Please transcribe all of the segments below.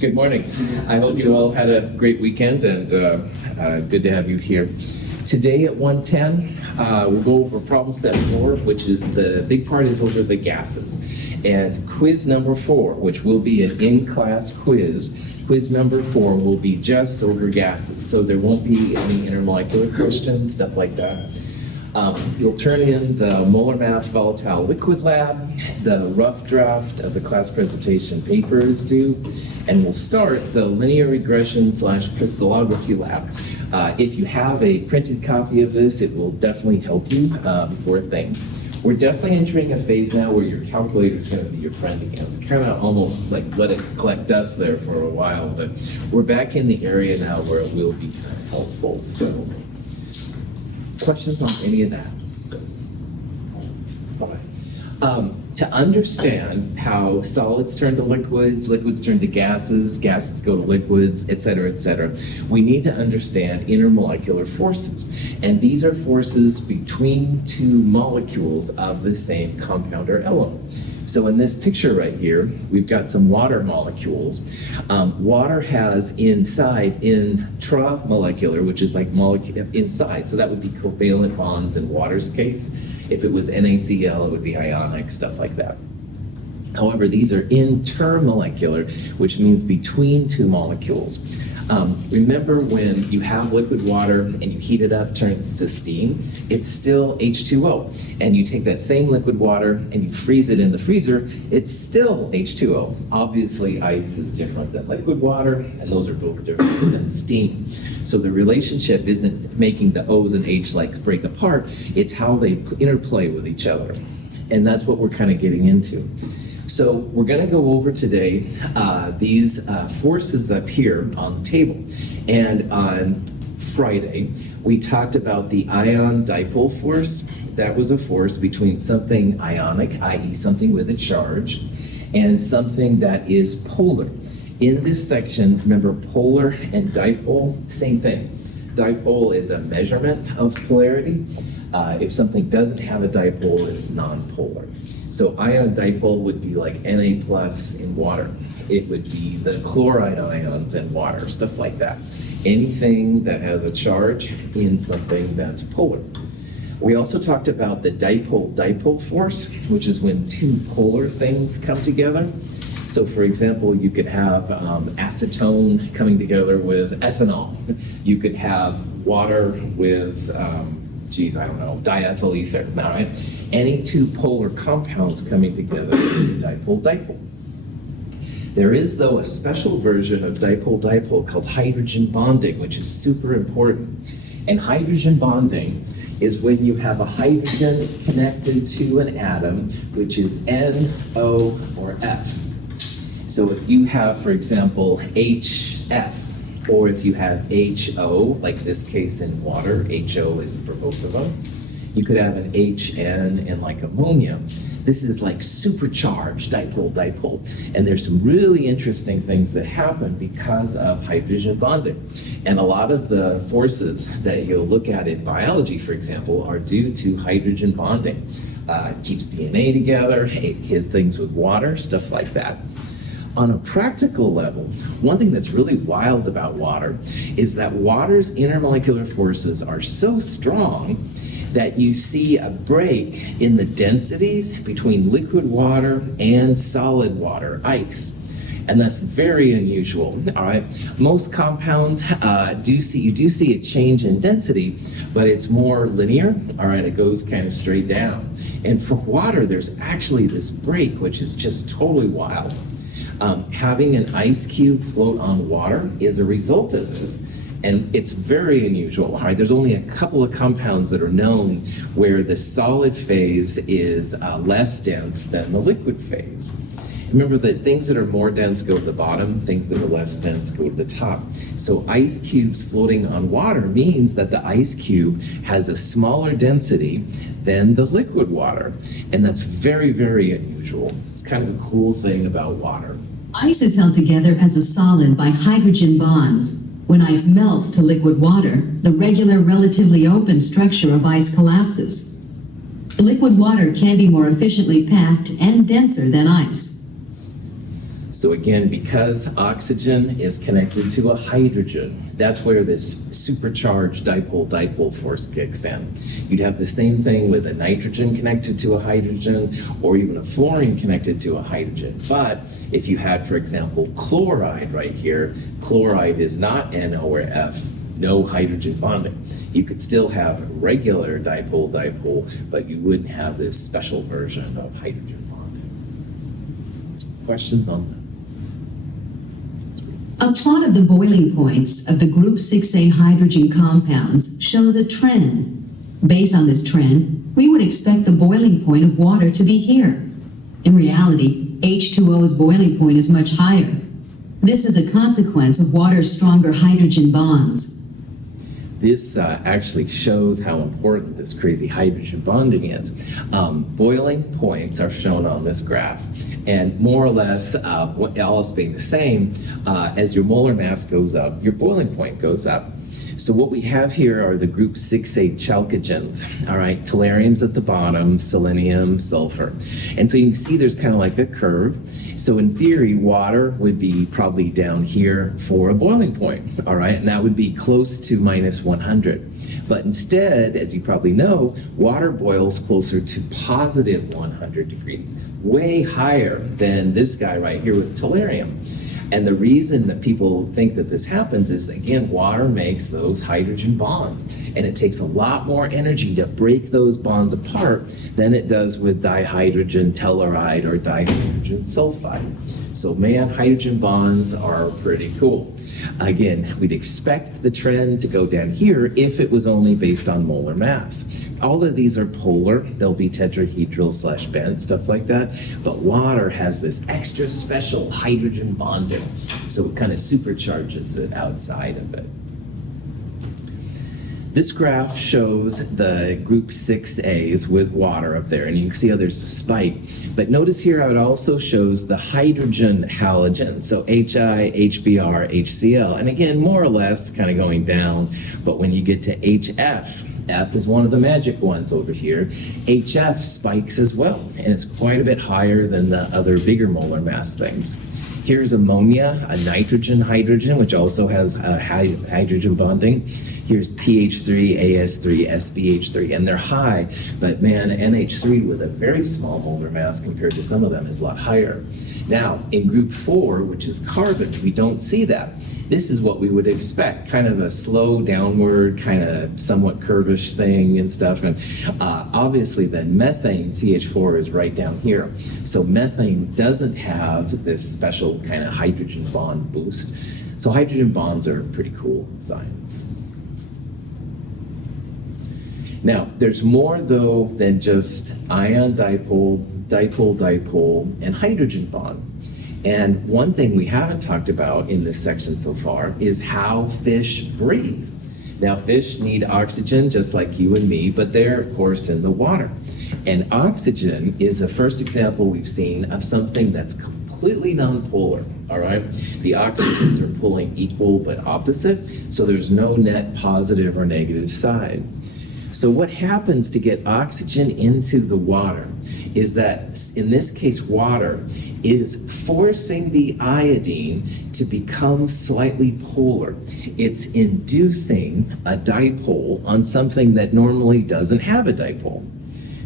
Good morning. I hope you all had a great weekend and good to have you here. Today at 1:10, we'll go over problem set 4, which is the big part is over the gases. And quiz number 4, which will be an in-class quiz. Quiz number 4 will be just over gases, so there won't be any intermolecular questions, stuff like that. You'll turn in the molar mass volatile liquid lab, the rough draft of the class presentation paper is due, and we'll start the linear regression / crystallography lab. If you have a printed copy of this, it will definitely help you before thing. We're definitely entering a phase now where your calculator is going to be your friend again. We kind of almost like let it collect dust there for a while, but we're back in the area now where it will be kind of helpful. So, questions on any of that? All right. To understand how solids turn to liquids, liquids turn to gases, gases go to liquids, et cetera, we need to understand intermolecular forces. And these are forces between two molecules of the same compound or element. So in this picture right here, we've got some water molecules. Water has inside intramolecular, which is like molecule inside. So that would be covalent bonds in water's case. If it was NaCl, it would be ionic, stuff like that. However, these are intermolecular, which means between two molecules. Remember when you have liquid water and you heat it up, turns to steam, it's still H2O. And you take that same liquid water and you freeze it in the freezer, it's still H2O. Obviously, ice is different than liquid water, and those are both different than steam. So the relationship isn't making the O's and H like break apart, it's how they interplay with each other. And that's what we're kind of getting into. So we're going to go over today these forces up here on the table. And on Friday, we talked about the ion dipole force. That was a force between something ionic, i.e. something with a charge, and something that is polar. In this section, remember polar and dipole, same thing. Dipole is a measurement of polarity. If something doesn't have a dipole, it's nonpolar. So ion dipole would be like Na+ in water. It would be the chloride ions in water, stuff like that. Anything that has a charge in something that's polar. We also talked about the dipole-dipole force, which is when two polar things come together. So for example, you could have acetone coming together with ethanol. You could have water with diethyl ether, all right? Any two polar compounds coming together is dipole-dipole. There is, though, a special version of dipole-dipole called hydrogen bonding, which is super important. And hydrogen bonding is when you have a hydrogen connected to an atom, which is N, O, or F. So if you have, for example, HF, or if you have HO, like this case in water, HO is for both of them. You could have an HN in like ammonia. This is like supercharged dipole-dipole. And there's some really interesting things that happen because of hydrogen bonding. And a lot of the forces that you'll look at in biology, for example, are due to hydrogen bonding. It keeps DNA together, it kills things with water, stuff like that. On a practical level, one thing that's really wild about water is that water's intermolecular forces are so strong that you see a break in the densities between liquid water and solid water, ice. And that's very unusual, all right? Most compounds you do see a change in density, but it's more linear, all right? It goes kind of straight down. And for water, there's actually this break, which is just totally wild. Having an ice cube float on water is a result of this. And it's very unusual, all right? There's only a couple of compounds that are known where the solid phase is less dense than the liquid phase. Remember that things that are more dense go to the bottom, things that are less dense go to the top. So ice cubes floating on water means that the ice cube has a smaller density than the liquid water. And that's very, very unusual. It's kind of a cool thing about water. Ice is held together as a solid by hydrogen bonds. When ice melts to liquid water, the regular, relatively open structure of ice collapses. Liquid water can be more efficiently packed and denser than ice. So again, because oxygen is connected to a hydrogen, that's where this supercharged dipole-dipole force kicks in. You'd have the same thing with a nitrogen connected to a hydrogen, or even a fluorine connected to a hydrogen. But if you had, for example, chloride right here, chloride is not NO or F, no hydrogen bonding. You could still have regular dipole-dipole, but you wouldn't have this special version of hydrogen bonding. Questions on that? A plot of the boiling points of the group 6A hydrogen compounds shows a trend. Based on this trend, we would expect the boiling point of water to be here. In reality, H2O's boiling point is much higher. This is a consequence of water's stronger hydrogen bonds. This actually shows how important this crazy hydrogen bonding is. Boiling points are shown on this graph, and more or less, all else being the same, as your molar mass goes up, your boiling point goes up. So what we have here are the group 6A chalcogens, all right? Tellurium's at the bottom, selenium, sulfur. And so you can see there's kind of like a curve. So in theory, water would be probably down here for a boiling point, all right? And that would be close to minus 100. But instead, as you probably know, water boils closer to positive 100 degrees, way higher than this guy right here with tellurium. And the reason that people think that this happens is, again, water makes those hydrogen bonds, and it takes a lot more energy to break those bonds apart than it does with dihydrogen telluride or dihydrogen sulfide. So man, hydrogen bonds are pretty cool. Again, we'd expect the trend to go down here if it was only based on molar mass. All of these are polar. They'll be tetrahedral / bent, stuff like that. But water has this extra special hydrogen bonding, so it kind of supercharges it outside of it. This graph shows the group 6As with water up there, and you can see how there's a spike. But notice here how it also shows the hydrogen halogen, so HI, HBr, HCl, and again, more or less kind of going down. But when you get to HF, F is one of the magic ones over here, HF spikes as well, and it's quite a bit higher than the other bigger molar mass things. Here's ammonia, a nitrogen hydrogen, which also has a hydrogen bonding. Here's PH3, AS3, SBH3, and they're high, but man, NH3 with a very small molar mass compared to some of them is a lot higher. Now, in group 4, which is carbon, we don't see that. This is what we would expect, kind of a slow downward, kind of somewhat curvish thing and stuff. And obviously then methane, CH4, is right down here. So methane doesn't have this special kind of hydrogen bond boost. So hydrogen bonds are pretty cool in science. Now, there's more though than just ion dipole, dipole-dipole, and hydrogen bond. And one thing we haven't talked about in this section so far is how fish breathe. Now, fish need oxygen just like you and me, but they're, of course, in the water. And oxygen is the first example we've seen of something that's completely nonpolar, all right? The oxygens are pulling equal but opposite, so there's no net positive or negative side. So what happens to get oxygen into the water is that, in this case, water is forcing the iodine to become slightly polar. It's inducing a dipole on something that normally doesn't have a dipole.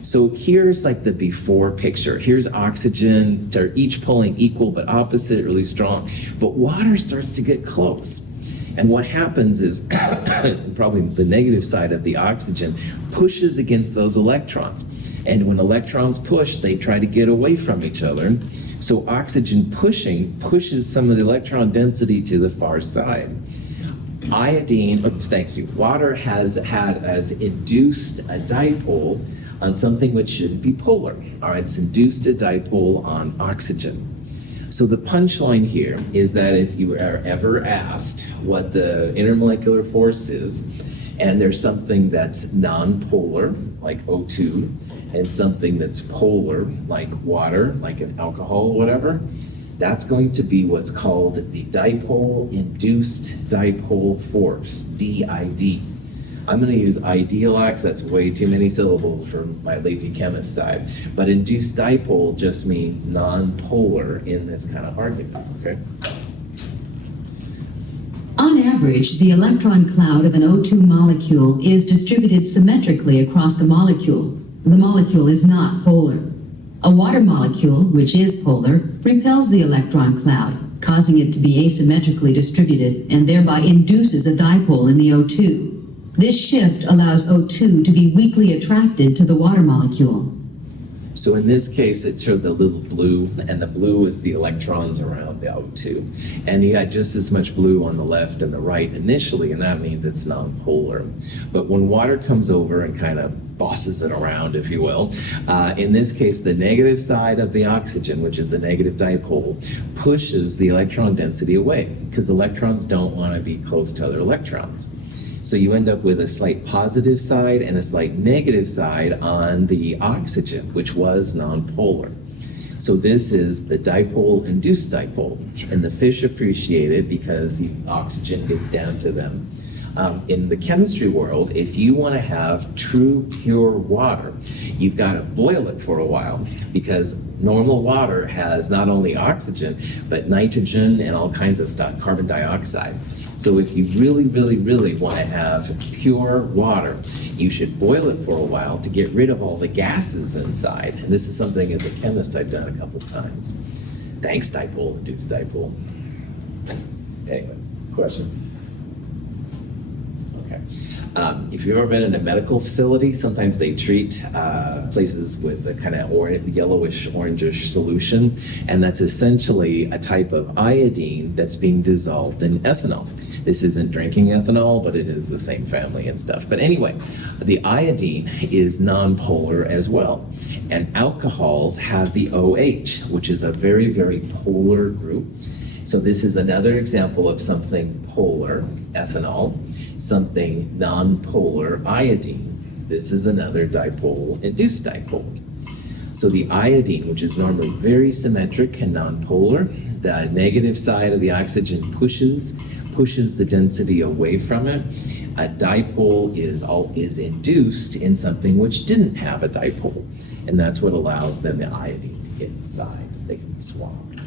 So here's like the before picture. Here's oxygen, they're each pulling equal but opposite, really strong. But water starts to get close. And what happens is, probably the negative side of the oxygen, pushes against those electrons. And when electrons push, they try to get away from each other. So oxygen pushing pushes some of the electron density to the far side. Water has induced a dipole on something which shouldn't be polar. All right, it's induced a dipole on oxygen. So the punchline here is that if you are ever asked what the intermolecular force is, and there's something that's non-polar, like O2, and something that's polar, like water, like an alcohol or whatever, that's going to be what's called the dipole-induced dipole force, DID. I'm going to use ideal because that's way too many syllables for my lazy chemist side. But induced dipole just means non-polar in this kind of argument, okay? On average, the electron cloud of an O2 molecule is distributed symmetrically across the molecule. The molecule is not polar. A water molecule, which is polar, repels the electron cloud, causing it to be asymmetrically distributed and thereby induces a dipole in the O2. This shift allows O2 to be weakly attracted to the water molecule. So in this case, it showed the little blue, and the blue is the electrons around the O2. And you got just as much blue on the left and the right initially, and that means it's nonpolar. But when water comes over and kind of bosses it around, if you will, in this case, the negative side of the oxygen, which is the negative dipole, pushes the electron density away, because electrons don't want to be close to other electrons. So you end up with a slight positive side and a slight negative side on the oxygen, which was nonpolar. So this is the dipole-induced dipole. And the fish appreciate it because the oxygen gets down to them. In the chemistry world, if you want to have true, pure water, you've got to boil it for a while, because normal water has not only oxygen, but nitrogen and all kinds of stuff, carbon dioxide. So if you really, really, really want to have pure water, you should boil it for a while to get rid of all the gases inside. And this is something as a chemist I've done a couple times. Thanks, dipole-induced dipole. Anyway, questions? Okay. If you've ever been in a medical facility, sometimes they treat places with a kind of yellowish, orangish solution, and that's essentially a type of iodine that's being dissolved in ethanol. This isn't drinking ethanol, but it is the same family and stuff. But anyway, the iodine is nonpolar as well. And alcohols have the OH, which is a very, very polar group. So this is another example of something polar, ethanol, something nonpolar, iodine. This is another dipole-induced dipole. So the iodine, which is normally very symmetric and nonpolar, the negative side of the oxygen pushes the density away from it. A dipole is induced in something which didn't have a dipole, and that's what allows then the iodine to get inside. They can be swapped.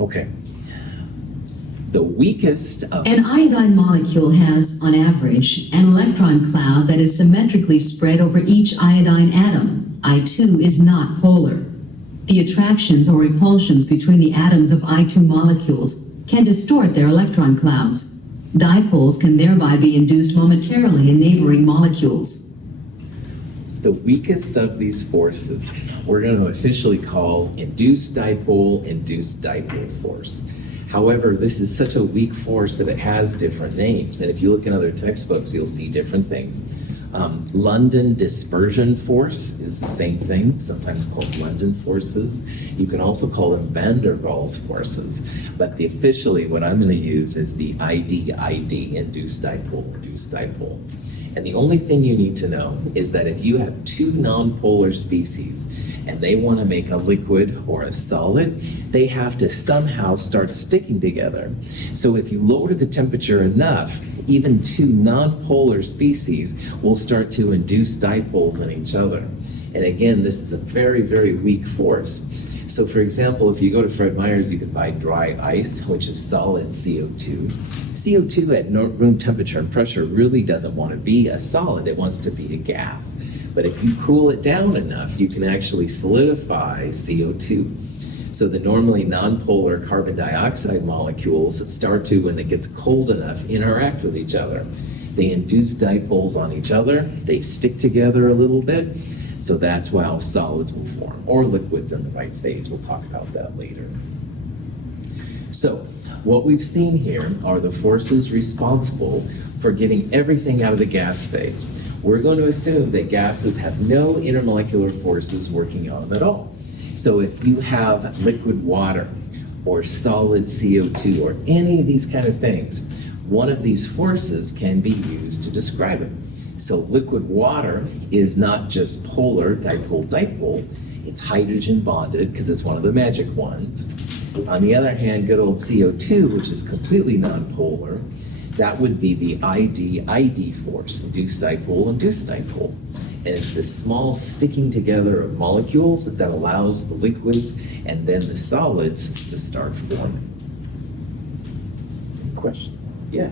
Okay. The weakest of An iodine molecule has, on average, an electron cloud that is symmetrically spread over each iodine atom. I2 is not polar. The attractions or repulsions between the atoms of I2 molecules can distort their electron clouds. Dipoles can thereby be induced momentarily in neighboring molecules. the weakest of these forces we're going to officially call induced dipole force. However, this is such a weak force that it has different names. And if you look in other textbooks, you'll see different things. London dispersion force is the same thing, sometimes called London forces. You can also call them Van der Waals forces. But officially, what I'm going to use is the IDID, induced dipole. And the only thing you need to know is that if you have two nonpolar species and they want to make a liquid or a solid, they have to somehow start sticking together. So if you lower the temperature enough, even two nonpolar species will start to induce dipoles in each other. And again, this is a very, very weak force. So for example, if you go to Fred Meyer's, you can buy dry ice, which is solid CO2. CO2 at room temperature and pressure really doesn't want to be a solid, it wants to be a gas. But if you cool it down enough, you can actually solidify CO2. So the normally nonpolar carbon dioxide molecules start to, when it gets cold enough, interact with each other. They induce dipoles on each other, they stick together a little bit, so that's how solids will form, or liquids in the right phase. We'll talk about that later. So what we've seen here are the forces responsible for getting everything out of the gas phase. We're going to assume that gases have no intermolecular forces working on them at all. So if you have liquid water or solid CO2 or any of these kind of things, one of these forces can be used to describe it. So liquid water is not just polar, dipole, it's hydrogen bonded because it's one of the magic ones. On the other hand, good old CO2, which is completely nonpolar, That would be the ID force, induced dipole. And it's this small sticking together of molecules that allows the liquids and then the solids to start forming. Questions? Yeah.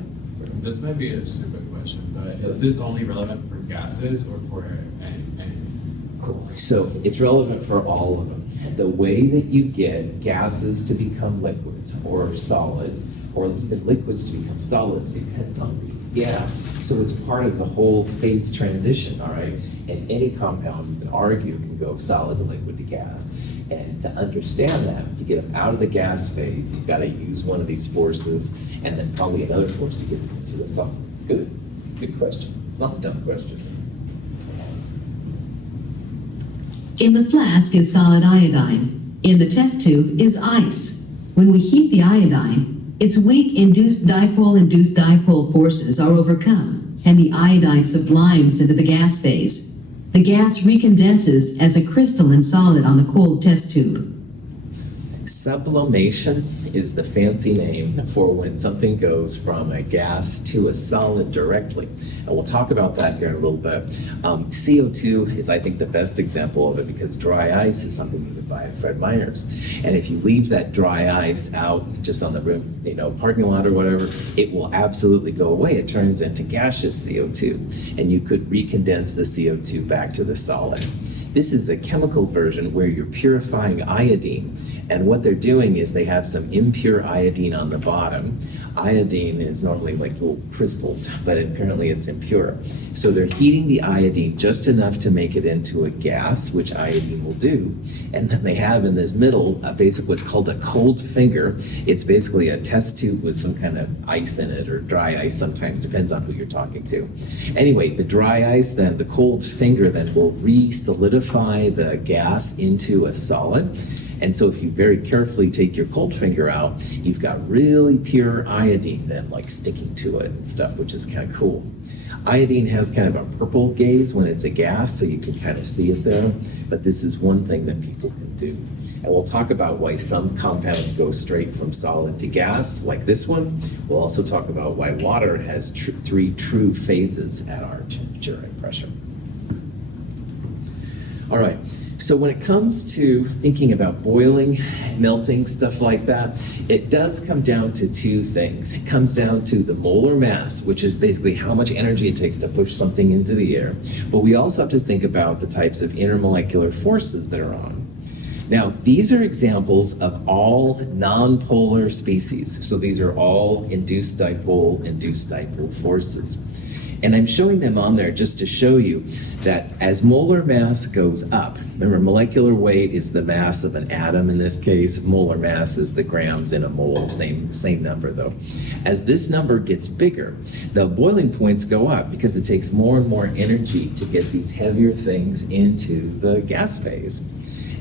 This might be a stupid question, but is this only relevant for gases or for anything? Cool. So it's relevant for all of them. The way that you get gases to become liquids or solids, or even liquids to become solids, depends on these. Yeah. So it's part of the whole phase transition, all right? And any compound, you can argue, can go solid to liquid to gas. And to understand that, to get them out of the gas phase, you've got to use one of these forces, and then probably another force to get them into the solid. Good. Good question. It's not a dumb question. In the flask is solid iodine. In the test tube is ice. When we heat the iodine, its weak induced dipole forces are overcome, and the iodine sublimes into the gas phase. The gas recondenses as a crystalline solid on the cold test tube. Sublimation is the fancy name for when something goes from a gas to a solid directly. And we'll talk about that here in a little bit. CO2 is, I think, the best example of it because dry ice is something you can buy at Fred Meyer's. And if you leave that dry ice out just on the rim, parking lot or whatever, it will absolutely go away. It turns into gaseous CO2, and you could recondense the CO2 back to the solid. This is a chemical version where you're purifying iodine. And what they're doing is they have some impure iodine on the bottom. Iodine is normally like little crystals, but apparently it's impure. So they're heating the iodine just enough to make it into a gas, which iodine will do. And then they have in this middle, basically what's called a cold finger. It's basically a test tube with some kind of ice in it, or dry ice sometimes, depends on who you're talking to. Anyway, the dry ice then, the cold finger then will re-solidify the gas into a solid. And so if you very carefully take your cold finger out, you've got really pure iodine then like sticking to it and stuff, which is kind of cool. Iodine has kind of a purple gaze when it's a gas, so you can kind of see it there. But this is one thing that people can do. And we'll talk about why some compounds go straight from solid to gas, like this one. We'll also talk about why water has three true phases at our temperature and pressure. All right. So when it comes to thinking about boiling, melting, stuff like that, it does come down to two things. It comes down to the molar mass, which is basically how much energy it takes to push something into the air. But we also have to think about the types of intermolecular forces that are on. Now, these are examples of all nonpolar species. So these are all induced dipole forces. And I'm showing them on there just to show you that as molar mass goes up, remember molecular weight is the mass of an atom in this case, molar mass is the grams in a mole, same number though. As this number gets bigger, the boiling points go up because it takes more and more energy to get these heavier things into the gas phase.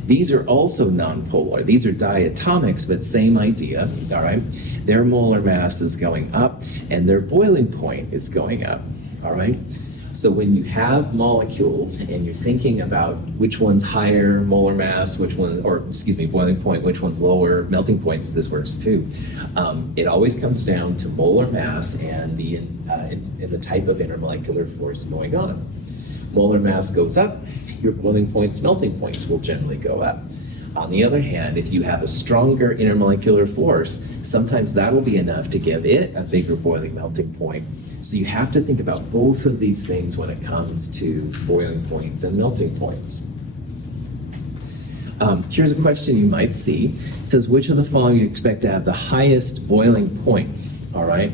These are also nonpolar. These are diatomics, but same idea, all right? Their molar mass is going up and their boiling point is going up. All right. So when you have molecules and you're thinking about which one's higher molar mass, boiling point, which one's lower, melting points, this works too. It always comes down to molar mass and the type of intermolecular force going on. Molar mass goes up, your boiling points, melting points will generally go up. On the other hand, if you have a stronger intermolecular force, sometimes that'll be enough to give it a bigger boiling melting point. So you have to think about both of these things when it comes to boiling points and melting points. Here's a question you might see. It says, which of the following you expect to have the highest boiling point? All right.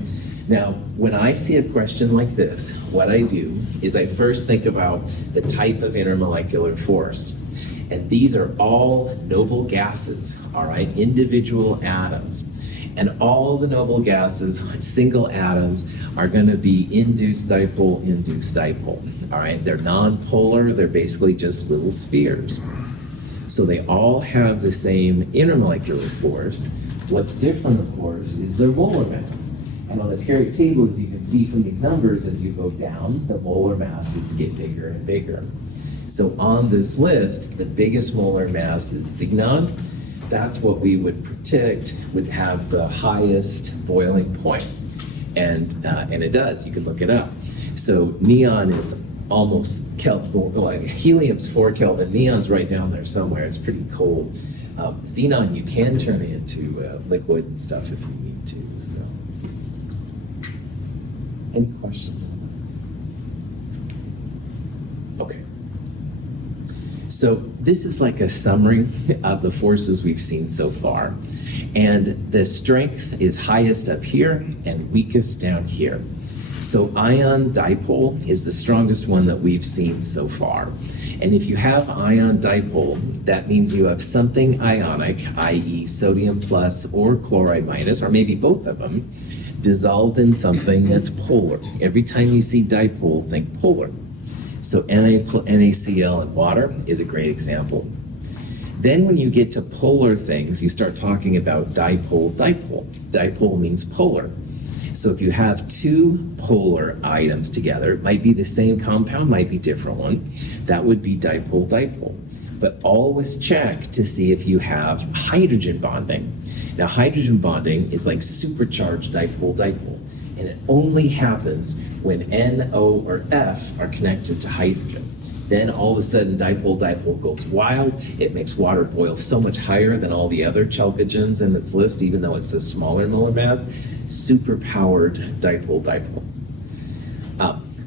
Now, when I see a question like this, what I do is I first think about the type of intermolecular force. And these are all noble gases, all right, individual atoms. And all the noble gases, single atoms, are going to be induced dipole. All right, they're nonpolar, they're basically just little spheres. So they all have the same intermolecular force. What's different, of course, is their molar mass. And on the periodic table, as you can see from these numbers, as you go down, the molar masses get bigger and bigger. So on this list, the biggest molar mass is xenon. That's what we would predict would have the highest boiling point. And it does, you can look it up. So neon is almost like helium's 4 Kelvin, neon's right down there somewhere, it's pretty cold. Xenon you can turn into liquid and stuff if you need to, so. Any questions? Okay. So this is like a summary of the forces we've seen so far. And the strength is highest up here and weakest down here. So ion dipole is the strongest one that we've seen so far. And if you have ion dipole, that means you have something ionic, i.e. sodium plus or chloride minus, or maybe both of them, dissolved in something that's polar. Every time you see dipole, think polar. So NaCl in water is a great example. Then when you get to polar things, you start talking about dipole-dipole. Dipole means polar. So if you have two polar items together, it might be the same compound, might be different one, that would be dipole-dipole. But always check to see if you have hydrogen bonding. Now hydrogen bonding is like supercharged dipole-dipole, and it only happens when N, O, or F are connected to hydrogen. Then all of a sudden dipole-dipole goes wild. It makes water boil so much higher than all the other chalcogens in its list, even though it's a smaller molar mass. Super-powered dipole-dipole.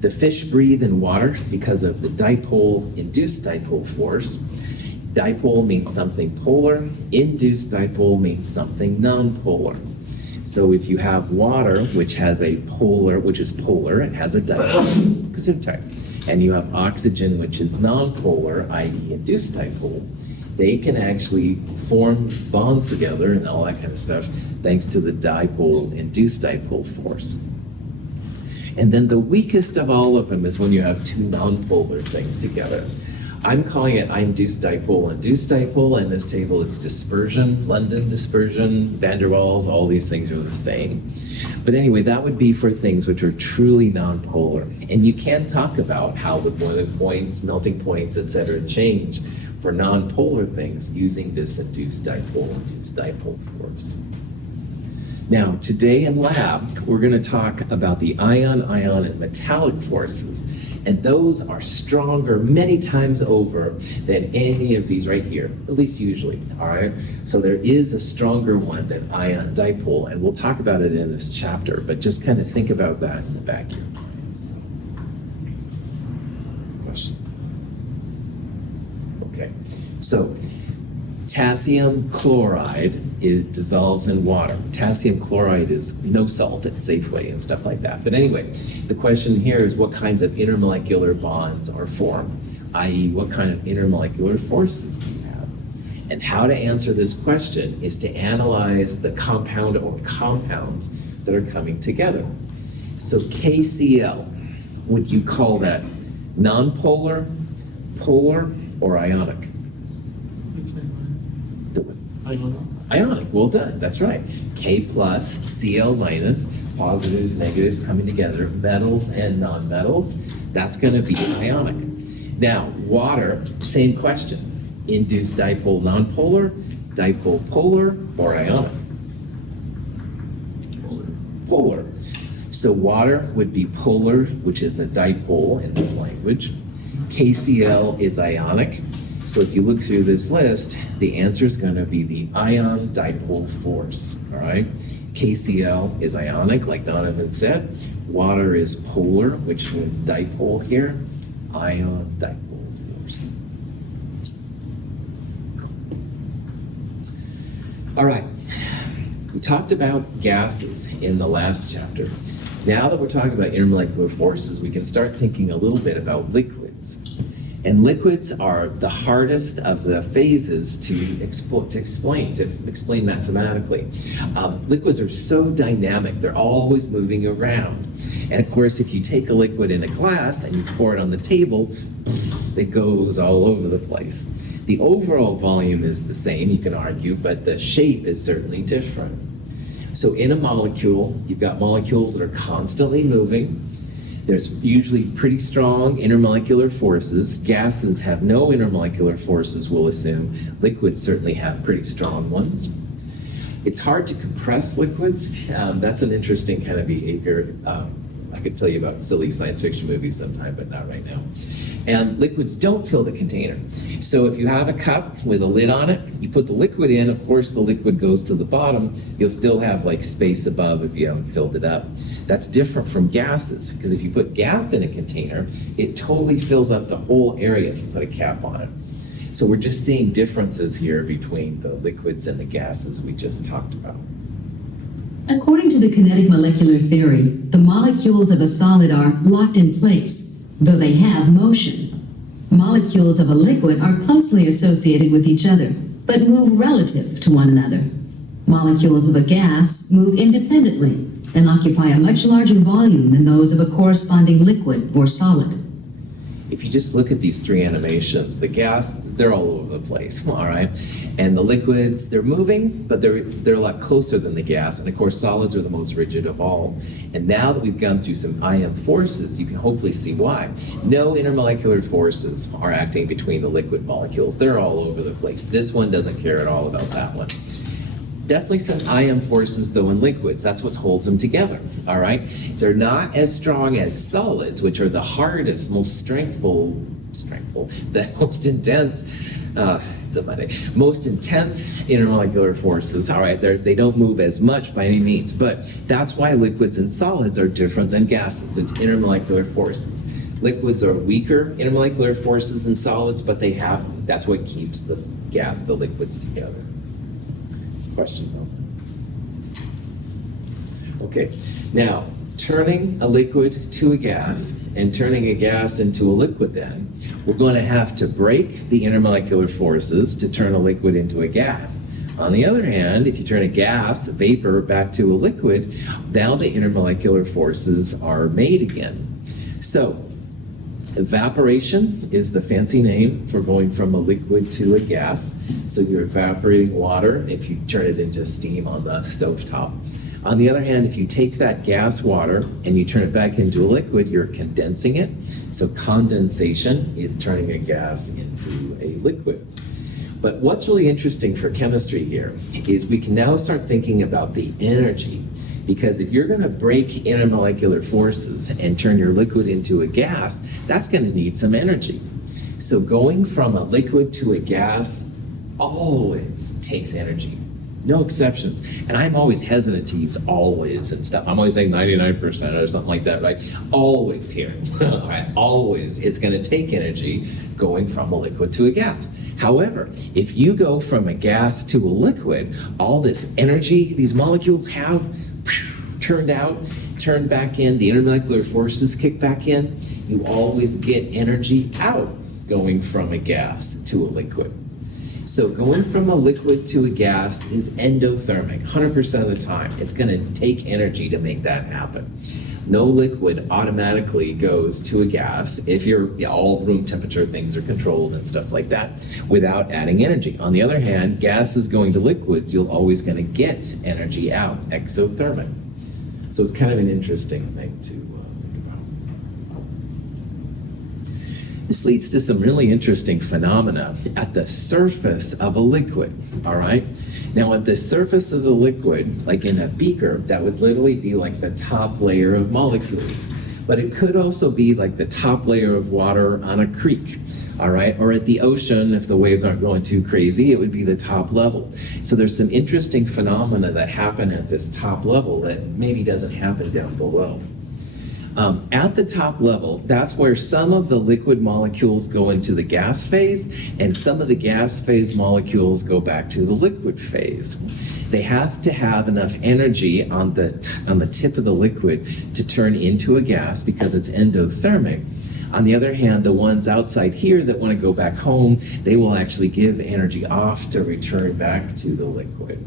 The fish breathe in water because of the dipole-induced dipole force. Dipole means something polar. Induced dipole means something non-polar. So if you have water, which has a polar, which is polar, it has a dipole, and you have oxygen, which is non-polar, i.e. induced dipole, they can actually form bonds together and all that kind of stuff thanks to the dipole-induced dipole force. And then the weakest of all of them is when you have two non-polar things together. I'm calling it induced dipole-induced dipole. In this table it's dispersion, London dispersion, van der Waals, all these things are the same. But anyway, that would be for things which are truly non-polar. And you can talk about how the boiling points, melting points, etc. change for non-polar things using this induced dipole force. Now, today in lab, we're going to talk about the ion, and metallic forces. And those are stronger many times over than any of these right here, at least usually, all right? So there is a stronger one than ion dipole, and we'll talk about it in this chapter, but just kind of think about that in the back of your minds. Questions? Okay, so potassium chloride dissolves in water. Potassium chloride is no salt at Safeway and stuff like that. But anyway, the question here is what kinds of intermolecular bonds are formed, i.e. what kind of intermolecular forces do you have? And how to answer this question is to analyze the compound or compounds that are coming together. So KCl, would you call that non-polar, polar, or ionic? Ionic, well done, that's right. K plus, Cl minus, positives, negatives coming together, metals and non-metals, that's going to be ionic. Now, water, same question. Induced dipole nonpolar, dipole polar, or ionic? Polar. So water would be polar, which is a dipole in this language. KCl is ionic. So if you look through this list, the answer is going to be the ion dipole force, all right? KCl is ionic, like Donovan said. Water is polar, which means dipole here. Ion dipole force. All right, we talked about gases in the last chapter. Now that we're talking about intermolecular forces, we can start thinking a little bit about liquids. And liquids are the hardest of the phases to explain mathematically. Liquids are so dynamic, they're always moving around. And of course, if you take a liquid in a glass and you pour it on the table, it goes all over the place. The overall volume is the same, you can argue, but the shape is certainly different. So in a molecule, you've got molecules that are constantly moving. There's usually pretty strong intermolecular forces. Gases have no intermolecular forces, we'll assume. Liquids certainly have pretty strong ones. It's hard to compress liquids. That's an interesting kind of behavior. I could tell you about silly science fiction movies sometime, but not right now. And liquids don't fill the container. So if you have a cup with a lid on it, you put the liquid in, of course the liquid goes to the bottom. You'll still have like space above if you haven't filled it up. That's different from gases, because if you put gas in a container, it totally fills up the whole area if you put a cap on it. So we're just seeing differences here between the liquids and the gases we just talked about. According to the kinetic molecular theory, the molecules of a solid are locked in place, though they have motion. Molecules of a liquid are closely associated with each other, but move relative to one another. Molecules of a gas move independently and occupy a much larger volume than those of a corresponding liquid or solid. If you just look at these three animations, the gas, they're all over the place, all right? And the liquids, they're moving, but they're a lot closer than the gas. And of course, solids are the most rigid of all. And now that we've gone through some IM forces, you can hopefully see why. No intermolecular forces are acting between the liquid molecules. They're all over the place. This one doesn't care at all about that one. Definitely some IM forces, though, in liquids. That's what holds them together, all right? They're not as strong as solids, which are the hardest, most the most intense, it's a Monday, most intense intermolecular forces, all right? They don't move as much by any means, but that's why liquids and solids are different than gases. It's intermolecular forces. Liquids are weaker intermolecular forces than solids, but that's what keeps the liquids together. Questions on that? Okay, now turning a liquid to a gas and turning a gas into a liquid, then we're going to have to break the intermolecular forces to turn a liquid into a gas. On the other hand, if you turn a gas, a vapor, back to a liquid, now the intermolecular forces are made again. So evaporation is the fancy name for going from a liquid to a gas. So you're evaporating water if you turn it into steam on the stovetop. On the other hand, if you take that gas water and you turn it back into a liquid, you're condensing it. So condensation is turning a gas into a liquid. But what's really interesting for chemistry here is we can now start thinking about the energy. Because if you're going to break intermolecular forces and turn your liquid into a gas, that's going to need some energy. So going from a liquid to a gas always takes energy. No exceptions. And I'm always hesitant to use always and stuff. I'm always saying 99% or something like that, right? Always here. All right? Always. It's going to take energy going from a liquid to a gas. However, if you go from a gas to a liquid, all this energy these molecules have turned back in, the intermolecular forces kick back in, you always get energy out going from a gas to a liquid. So going from a liquid to a gas is endothermic, 100% of the time. It's going to take energy to make that happen. No liquid automatically goes to a gas if all room temperature things are controlled and stuff like that without adding energy. On the other hand, gases going to liquids, you're always going to get energy out, exothermic. So it's kind of an interesting thing to think about. This leads to some really interesting phenomena at the surface of a liquid, all right? Now at the surface of the liquid, like in a beaker, that would literally be like the top layer of molecules. But it could also be like the top layer of water on a creek, all right? Or at the ocean, if the waves aren't going too crazy, it would be the top level. So there's some interesting phenomena that happen at this top level that maybe doesn't happen down below. At the top level, that's where some of the liquid molecules go into the gas phase, and some of the gas phase molecules go back to the liquid phase. They have to have enough energy on the tip of the liquid to turn into a gas because it's endothermic. On the other hand, the ones outside here that want to go back home, they will actually give energy off to return back to the liquid.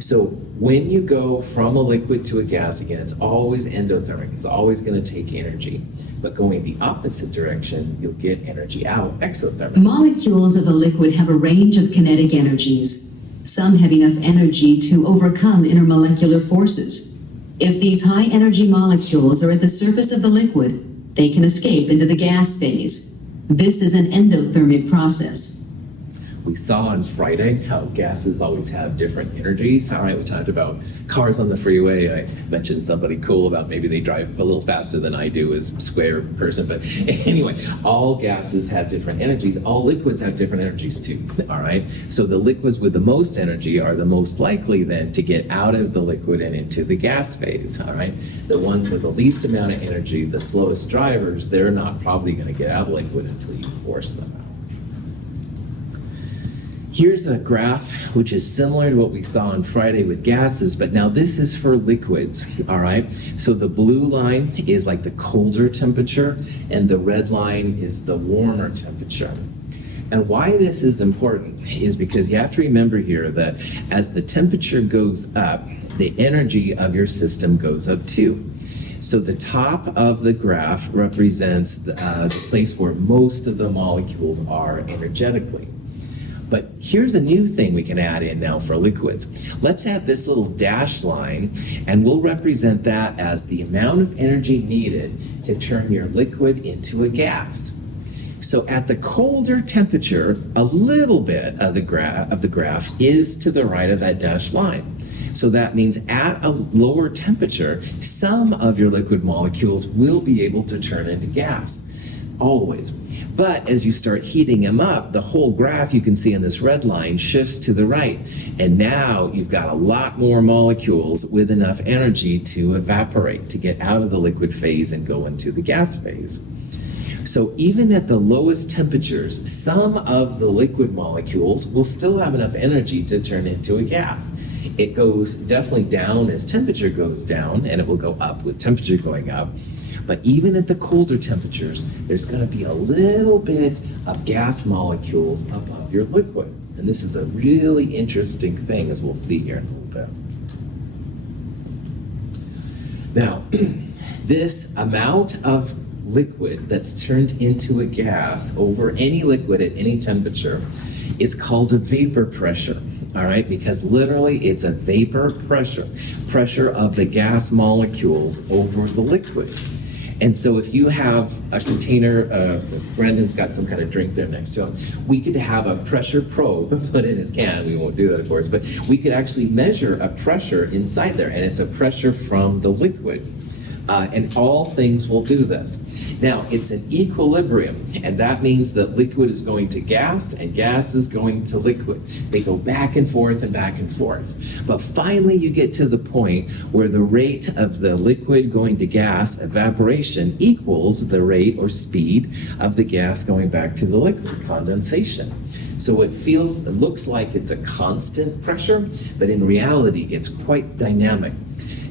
So when you go from a liquid to a gas, again, it's always endothermic. It's always going to take energy. But going the opposite direction, you'll get energy out, exothermic. Molecules of a liquid have a range of kinetic energies. Some have enough energy to overcome intermolecular forces. If these high energy molecules are at the surface of the liquid, they can escape into the gas phase. This is an endothermic process. We saw on Friday how gases always have different energies. All right, we talked about cars on the freeway. I mentioned somebody cool about maybe they drive a little faster than I do as a square person. But anyway, all gases have different energies. All liquids have different energies too. All right, so the liquids with the most energy are the most likely then to get out of the liquid and into the gas phase. All right, the ones with the least amount of energy, the slowest drivers, they're not probably going to get out of the liquid until you force them out. Here's a graph which is similar to what we saw on Friday with gases, but now this is for liquids, all right? So the blue line is like the colder temperature, and the red line is the warmer temperature. And why this is important is because you have to remember here that as the temperature goes up, the energy of your system goes up too. So the top of the graph represents the place where most of the molecules are energetically. But here's a new thing we can add in now for liquids. Let's add this little dashed line, and we'll represent that as the amount of energy needed to turn your liquid into a gas. So at the colder temperature, a little bit of the graph is to the right of that dashed line. So that means at a lower temperature, some of your liquid molecules will be able to turn into gas, always. But as you start heating them up, the whole graph you can see in this red line shifts to the right. And now you've got a lot more molecules with enough energy to evaporate, to get out of the liquid phase and go into the gas phase. So even at the lowest temperatures, some of the liquid molecules will still have enough energy to turn into a gas. It goes definitely down as temperature goes down, and it will go up with temperature going up. But even at the colder temperatures, there's going to be a little bit of gas molecules above your liquid. And this is a really interesting thing, as we'll see here in a little bit. Now, this amount of liquid that's turned into a gas over any liquid at any temperature is called a vapor pressure. All right, because literally it's a vapor pressure of the gas molecules over the liquid. And so if you have a container, Brandon's got some kind of drink there next to him, we could have a pressure probe put in his can. We won't do that, of course, but we could actually measure a pressure inside there, and it's a pressure from the liquid. And all things will do this. Now, it's an equilibrium, and that means that liquid is going to gas and gas is going to liquid. They go back and forth and back and forth. But finally, you get to the point where the rate of the liquid going to gas, evaporation, equals the rate or speed of the gas going back to the liquid, condensation. So it looks like it's a constant pressure, but in reality, it's quite dynamic.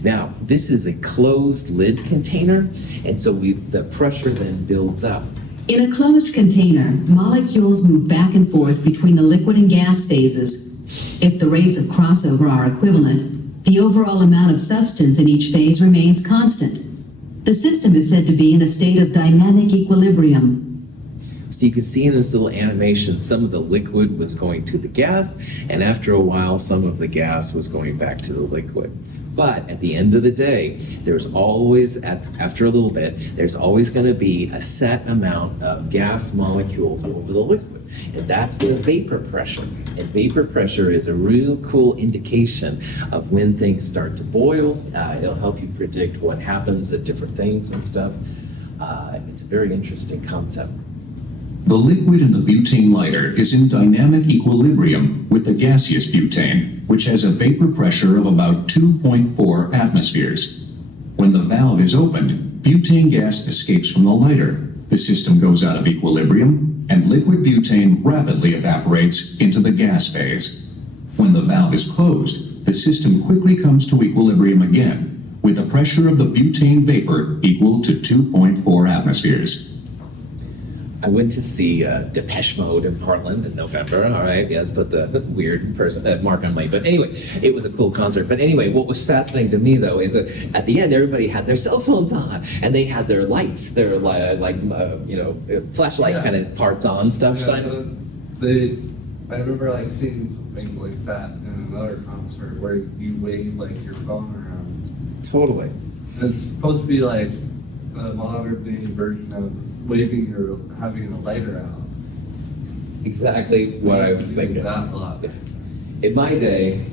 Now, this is a closed lid container, and so the pressure then builds up. In a closed container, molecules move back and forth between the liquid and gas phases. If the rates of crossover are equivalent, the overall amount of substance in each phase remains constant. The system is said to be in a state of dynamic equilibrium. So you can see in this little animation, some of the liquid was going to the gas, and after a while, some of the gas was going back to the liquid. But at the end of the day, there's always, after a little bit, there's always going to be a set amount of gas molecules over the liquid. And that's the vapor pressure. And vapor pressure is a real cool indication of when things start to boil. It'll help you predict what happens at different things and stuff. It's a very interesting concept. The liquid in the butane lighter is in dynamic equilibrium with the gaseous butane, which has a vapor pressure of about 2.4 atmospheres. When the valve is opened, butane gas escapes from the lighter. The system goes out of equilibrium, and liquid butane rapidly evaporates into the gas phase. When the valve is closed, the system quickly comes to equilibrium again, with the pressure of the butane vapor equal to 2.4 atmospheres. I went to see Depeche Mode in Portland in November, all right, yes, but the weird person, Mark on late, but anyway, it was a cool concert. But anyway, what was fascinating to me, though, is that at the end, everybody had their cell phones on, and they had their lights, their, flashlight kind of parts on, stuff. Yeah, I remember, seeing something like that in another concert where you wave, your phone around. Totally. And it's supposed to be, a modern-day version of waving or having a lighter out. exactly what I was thinking. That a lot. In my day,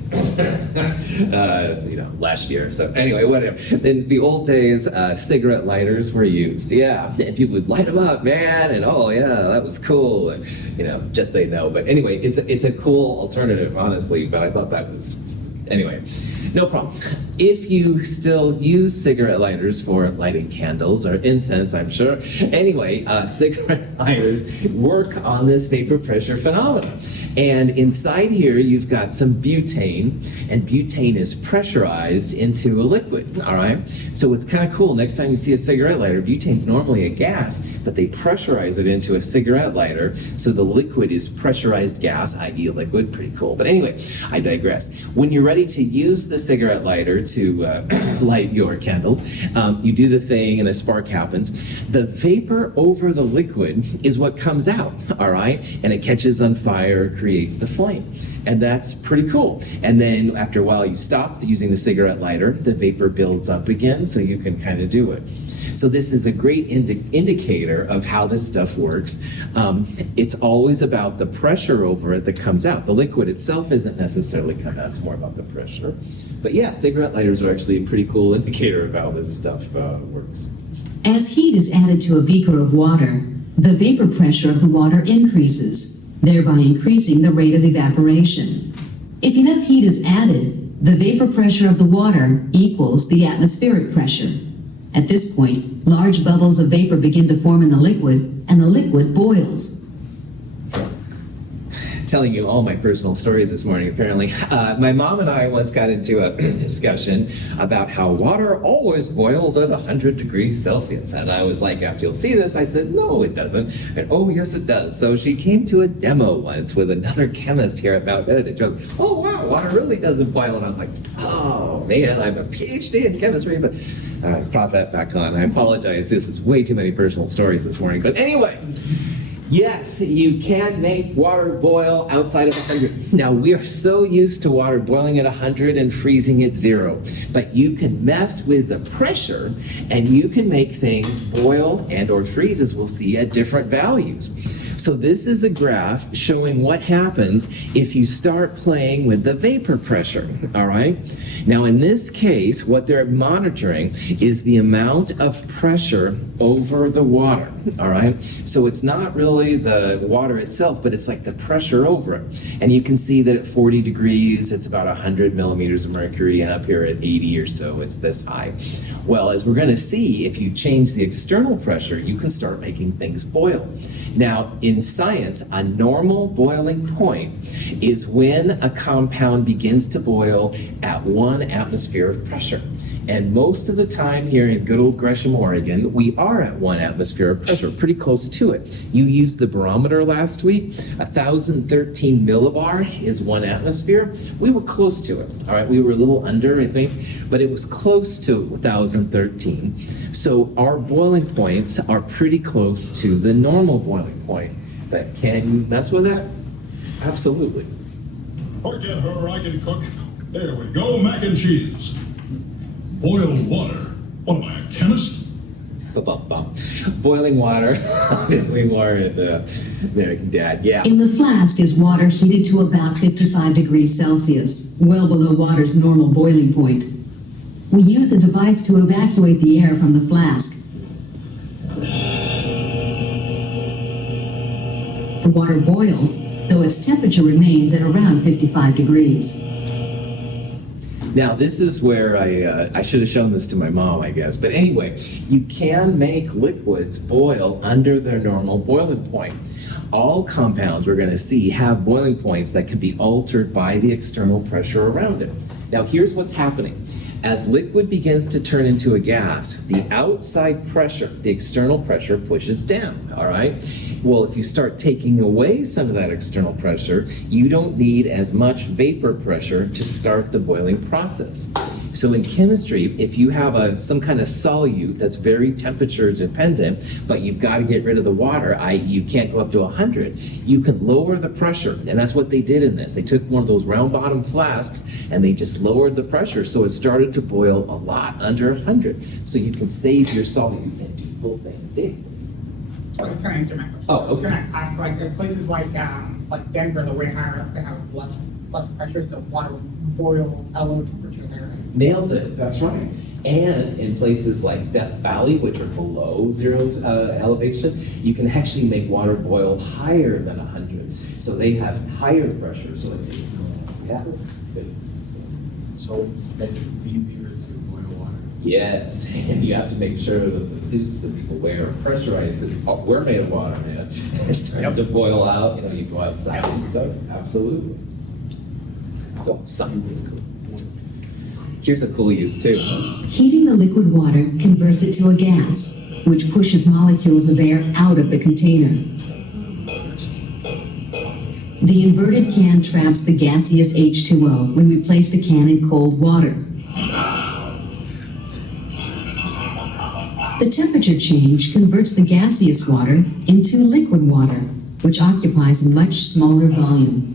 last year. So anyway, whatever. In the old days, cigarette lighters were used. Yeah, and people would light them up, man, and oh yeah, that was cool. And, just say no. But anyway, it's a cool alternative, honestly. But I thought that was anyway. No problem. If you still use cigarette lighters for lighting candles or incense, I'm sure. Anyway, cigarette lighters work on this vapor pressure phenomenon. And inside here, you've got some butane, and butane is pressurized into a liquid, all right? So it's kind of cool. Next time you see a cigarette lighter, butane's normally a gas, but they pressurize it into a cigarette lighter, so the liquid is pressurized gas, i.e. a liquid. Pretty cool. But anyway, I digress. When you're ready to use the cigarette lighter to light your candles, you do the thing and a spark happens. The vapor over the liquid is what comes out, all right? And it catches on fire, creates the flame. And that's pretty cool. And then after a while you stop using the cigarette lighter, the vapor builds up again, so you can kind of do it. So this is a great indicator of how this stuff works. It's always about the pressure over it that comes out. The liquid itself isn't necessarily coming out, it's more about the pressure. But yeah, cigarette lighters are actually a pretty cool indicator of how this stuff works. As heat is added to a beaker of water, the vapor pressure of the water increases, thereby increasing the rate of evaporation. If enough heat is added, the vapor pressure of the water equals the atmospheric pressure. At this point, large bubbles of vapor begin to form in the liquid, and the liquid boils. Telling you all my personal stories this morning, apparently. My mom and I once got into a discussion about how water always boils at 100 degrees Celsius. And I was like, after you'll see this, I said, no, it doesn't. And oh, yes, it does. So she came to a demo once with another chemist here at Mount Hood. And she goes, oh, wow, water really doesn't boil. And I was like, oh, man, I'm a PhD in chemistry, but prop that back on. I apologize. This is way too many personal stories this morning. But anyway. Yes, you can make water boil outside of 100. Now, we are so used to water boiling at 100 and freezing at 0. But you can mess with the pressure, and you can make things boil and or freeze, as we'll see, at different values. So this is a graph showing what happens if you start playing with the vapor pressure, all right? Now, in this case, what they're monitoring is the amount of pressure over the water, all right? So it's not really the water itself, but it's like the pressure over it. And you can see that at 40 degrees, it's about 100 millimeters of mercury, and up here at 80 or so, it's this high. Well, as we're going to see, if you change the external pressure, you can start making things boil. Now, in science, a normal boiling point is when a compound begins to boil at 1 atmosphere of pressure. And most of the time here in good old Gresham, Oregon, we are at 1 atmosphere of pressure, pretty close to it. You used the barometer last week. 1,013 millibar is 1 atmosphere. We were close to it, all right? We were a little under, I think, but it was close to 1,013. So our boiling points are pretty close to the normal boiling point. But can you mess with that? Absolutely. Forget her, I can cook. There we go, mac and cheese. Boiled water. What am I, a chemist? Ba-bum-bum. Boiling water, obviously more in American Dad, yeah. In the flask is water heated to about 55 degrees Celsius, well below water's normal boiling point. We use a device to evacuate the air from the flask. The water boils, though its temperature remains at around 55 degrees. Now, this is where I should have shown this to my mom, I guess. But anyway, you can make liquids boil under their normal boiling point. All compounds we're going to see have boiling points that can be altered by the external pressure around it. Now, here's what's happening. As liquid begins to turn into a gas, the outside pressure, the external pressure, pushes down, all right? Well, if you start taking away some of that external pressure, you don't need as much vapor pressure to start the boiling process. So in chemistry, if you have some kind of solute that's very temperature dependent, but you've got to get rid of the water, i.e. you can't go up to 100, you can lower the pressure. And that's what they did in this. They took one of those round bottom flasks and they just lowered the pressure so it started to boil a lot under 100. So you can save your solute and do cool things, Dave. Well, kind of answer my question. Oh, I was okay. gonna ask, like, in places like Denver, the way higher up, they have less pressure, so water will boil at low temperature there, right? Nailed it, that's right. And in places like Death Valley, which are below zero elevation, you can actually make water boil higher than 100. So they have higher pressure, so it takes more. Yeah. Good. So it's easier to boil water. Yes, and you have to make sure that the suits that people wear are pressurized. We're made of water, man. It starts to boil out, you know, you go outside and stuff. Absolutely. Cool. Science is cool. Here's a cool use too. Heating the liquid water converts it to a gas, which pushes molecules of air out of the container. The inverted can traps the gaseous H2O when we place the can in cold water. The temperature change converts the gaseous water into liquid water, which occupies a much smaller volume.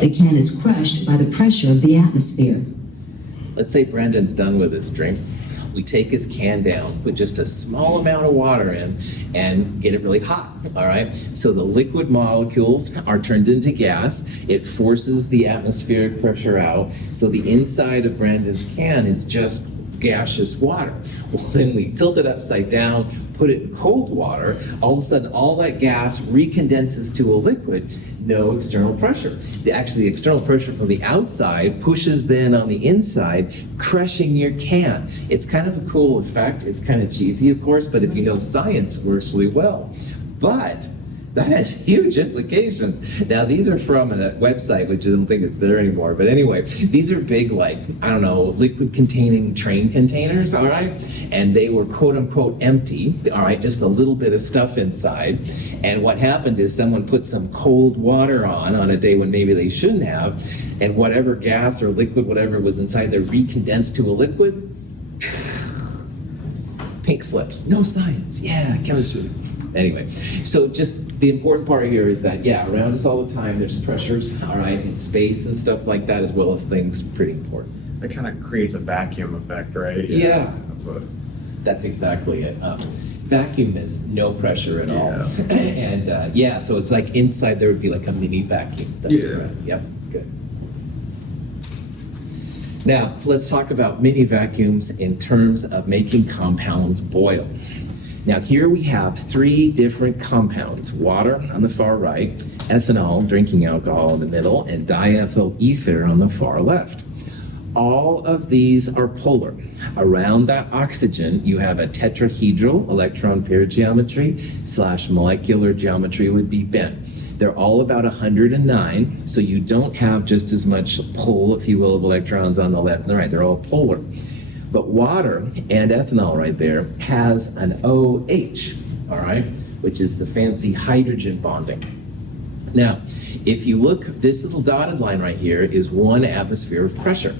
The can is crushed by the pressure of the atmosphere. Let's say Brendan's done with his drink. We take his can down, put just a small amount of water in, and get it really hot, all right? So the liquid molecules are turned into gas. It forces the atmospheric pressure out. So the inside of Brandon's can is just gaseous water. Well, then we tilt it upside down, put it in cold water. All of a sudden, all that gas recondenses to a liquid. No external pressure. The external pressure from the outside pushes then on the inside, crushing your can. It's kind of a cool effect. It's kind of cheesy, of course, but if you know science, it works really well. But that has huge implications. Now, these are from a website, which I don't think is there anymore. But anyway, these are big, like, I don't know, liquid-containing train containers, all right? And they were quote-unquote empty, all right, just a little bit of stuff inside. And what happened is someone put some cold water on a day when maybe they shouldn't have, and whatever gas or liquid, whatever was inside there, recondensed to a liquid. Pink slips. No science. Yeah, chemistry. Anyway, so just the important part here is that, yeah, around us all the time, there's pressures, all right, in space and stuff like that, as well as things pretty important. It kind of creates a vacuum effect, right? Yeah. That's what. That's exactly it. Vacuum is no pressure at all. And yeah, so it's like inside there would be like a mini vacuum. That's Yeah. correct. Yep, good. Now, let's talk about mini vacuums in terms of making compounds boil. Now, here we have three different compounds: water on the far right, ethanol, drinking alcohol in the middle, and diethyl ether on the far left. All of these are polar. Around that oxygen, you have a tetrahedral electron pair geometry / molecular geometry would be bent. They're all about 109, so you don't have just as much pull, if you will, of electrons on the left and the right. They're all polar. But water and ethanol right there has an OH, all right, which is the fancy hydrogen bonding. Now, if you look, this little dotted line right here is 1 atmosphere of pressure.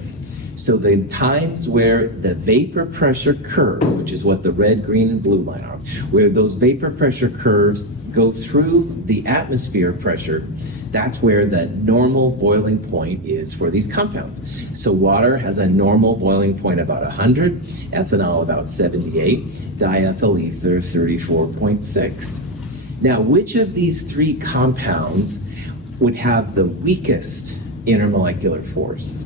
So the times where the vapor pressure curve, which is what the red, green, and blue line are, where those vapor pressure curves go through the atmosphere pressure, that's where the normal boiling point is for these compounds. So water has a normal boiling point about 100, ethanol about 78, diethyl ether 34.6. Now, which of these three compounds would have the weakest intermolecular force?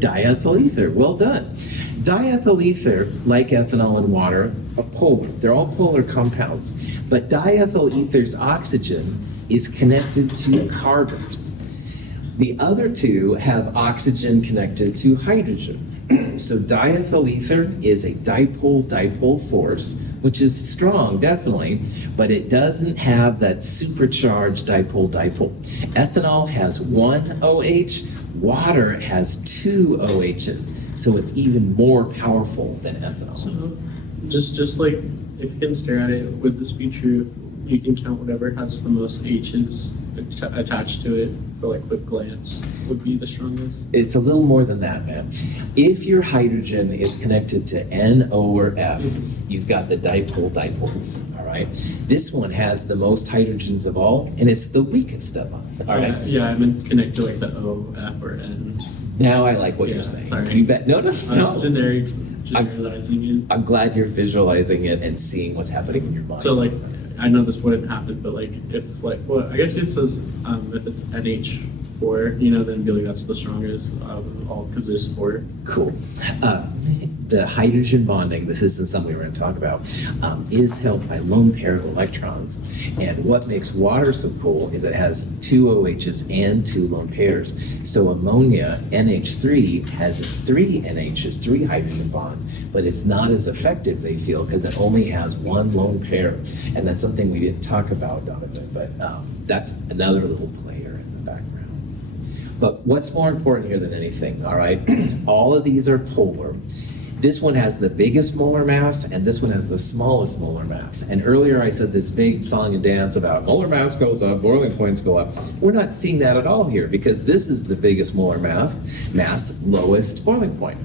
Diethyl ether. Well done. Diethyl ether, like ethanol and water, are polar. They're all polar compounds. But diethyl ether's oxygen is connected to carbon. The other two have oxygen connected to hydrogen. So diethyl ether is a dipole-dipole force, which is strong, definitely, but it doesn't have that supercharged dipole-dipole. Ethanol has 1 OH, water has 2 OHs, so it's even more powerful than ethanol. So, just like if you can stare at it, would this be true if you can count whatever has the most H's attached to it for like quick glance would be the strongest? It's a little more than that, man. If your hydrogen is connected to N, O, or F, you've got the dipole-dipole, all right? This one has the most hydrogens of all, and it's the weakest of them, all right? Yeah, I meant connect to like the O, F, or N. Now I like what Yeah, you're saying. sorry. You bet. No, no, I was no. generalizing it. I'm glad you're visualizing it and seeing what's happening in your mind. So like, I know this wouldn't happen, but like, if like, well, I guess it says, if it's NH4, you know, then be like, that's the strongest of all, because there's 4. Cool. The hydrogen bonding, this isn't something we were going to talk about, is held by lone pair of electrons. And what makes water so cool is it has 2 OHs and 2 lone pairs. So ammonia, NH3, has 3 NHs, 3 hydrogen bonds, but it's not as effective, they feel, because it only has 1 lone pair. And that's something we didn't talk about, Donovan, but that's another little player in the background. But what's more important here than anything, all right? All of these are polar. This one has the biggest molar mass, and this one has the smallest molar mass. And earlier I said this big song and dance about molar mass goes up, boiling points go up. We're not seeing that at all here, because this is the biggest molar mass, lowest boiling point.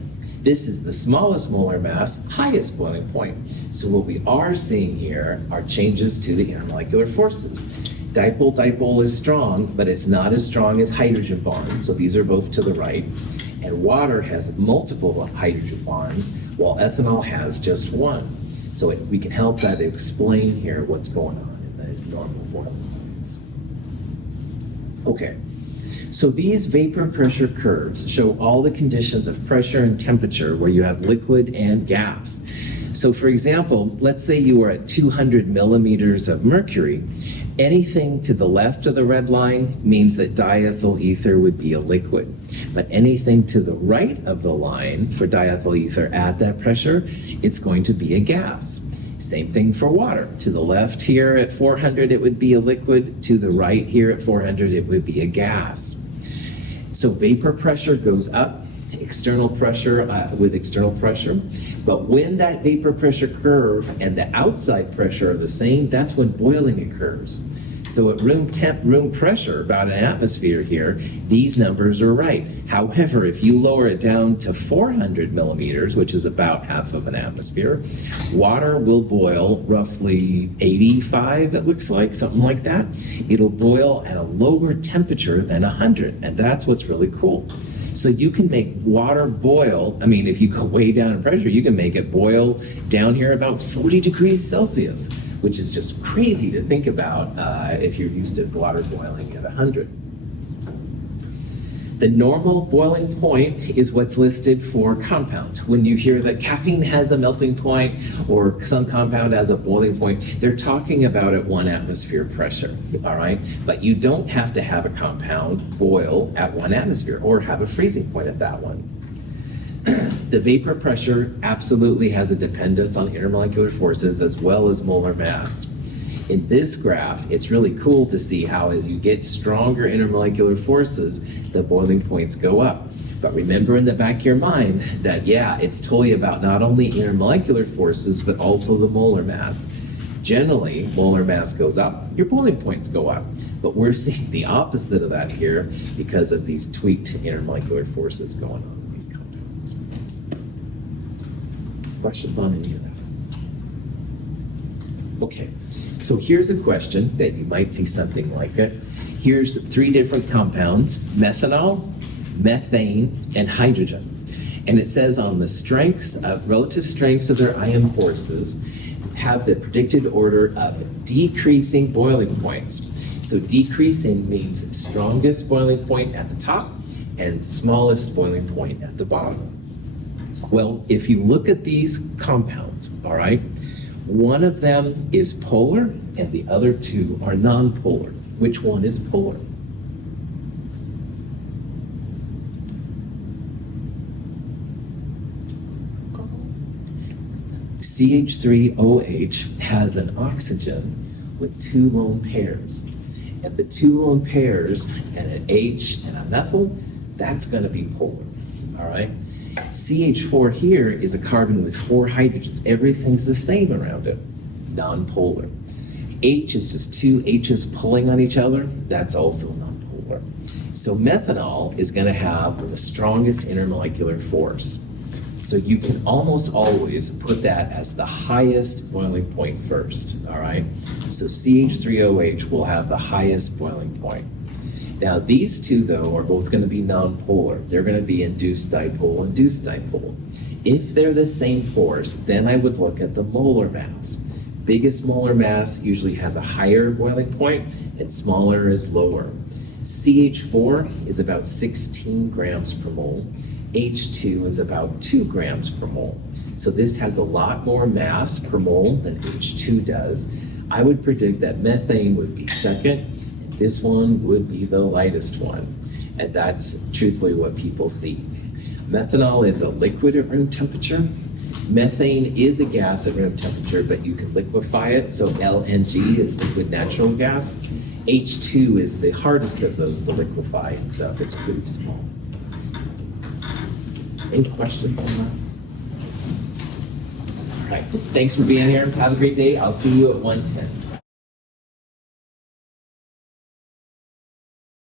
This is the smallest molar mass, highest boiling point. So what we are seeing here are changes to the intermolecular forces. Dipole is strong, but it's not as strong as hydrogen bonds, so these are both to the right. And water has multiple hydrogen bonds, while ethanol has just 1. So we can help that explain here what's going on in the normal boiling points. Okay, so these vapor pressure curves show all the conditions of pressure and temperature where you have liquid and gas. So for example, let's say you are at 200 millimeters of mercury. Anything to the left of the red line means that diethyl ether would be a liquid. But anything to the right of the line for diethyl ether at that pressure, it's going to be a gas. Same thing for water. To the left here at 400, it would be a liquid. To the right here at 400, it would be a gas. So vapor pressure goes up, external pressure with external pressure. But when that vapor pressure curve and the outside pressure are the same, that's when boiling occurs. So at room pressure, about an atmosphere here, these numbers are right. However, if you lower it down to 400 millimeters, which is about half of an atmosphere, water will boil roughly 85, it looks like, something like that. It'll boil at a lower temperature than 100, and that's what's really cool. So you can make water boil, I mean, if you go way down in pressure, you can make it boil down here about 40 degrees Celsius, which is just crazy to think about if you're used to water boiling at 100. The normal boiling point is what's listed for compounds. When you hear that caffeine has a melting point or some compound has a boiling point, they're talking about at 1 atmosphere pressure, all right? But you don't have to have a compound boil at 1 atmosphere or have a freezing point at that one. The vapor pressure absolutely has a dependence on intermolecular forces as well as molar mass. In this graph, it's really cool to see how as you get stronger intermolecular forces, the boiling points go up. But remember in the back of your mind that, yeah, it's totally about not only intermolecular forces, but also the molar mass. Generally, molar mass goes up, your boiling points go up. But we're seeing the opposite of that here because of these tweaked intermolecular forces going on in these compounds. Questions on any of that? Okay, so here's a question that you might see something like it. Here's 3 different compounds: methanol, methane, and hydrogen. And it says on the relative strengths of their ion forces have the predicted order of decreasing boiling points. So decreasing means strongest boiling point at the top and smallest boiling point at the bottom. Well, if you look at these compounds, all right, one of them is polar and the other 2 are non-polar. Which one is polar? CH3OH has an oxygen with 2 lone pairs. And the 2 lone pairs and an H and a methyl, that's going to be polar, all right? CH4 here is a carbon with 4 hydrogens. Everything's the same around it, non-polar. H is just 2 H's pulling on each other. That's also non-polar. So methanol is going to have the strongest intermolecular force. So you can almost always put that as the highest boiling point first, all right? So CH3OH will have the highest boiling point. Now, these two, though, are both going to be nonpolar. They're going to be induced dipole, induced dipole. If they're the same force, then I would look at the molar mass. Biggest molar mass usually has a higher boiling point, and smaller is lower. CH4 is about 16 grams per mole. H2 is about 2 grams per mole. So this has a lot more mass per mole than H2 does. I would predict that methane would be second, and this one would be the lightest one. And that's truthfully what people see. Methanol is a liquid at room temperature. Methane is a gas at room temperature, but you can liquefy it. So LNG is liquid natural gas. H2 is the hardest of those to liquefy and stuff. It's pretty small. Any questions on that? All right. Thanks for being here. Have a great day. I'll see you at 1:10.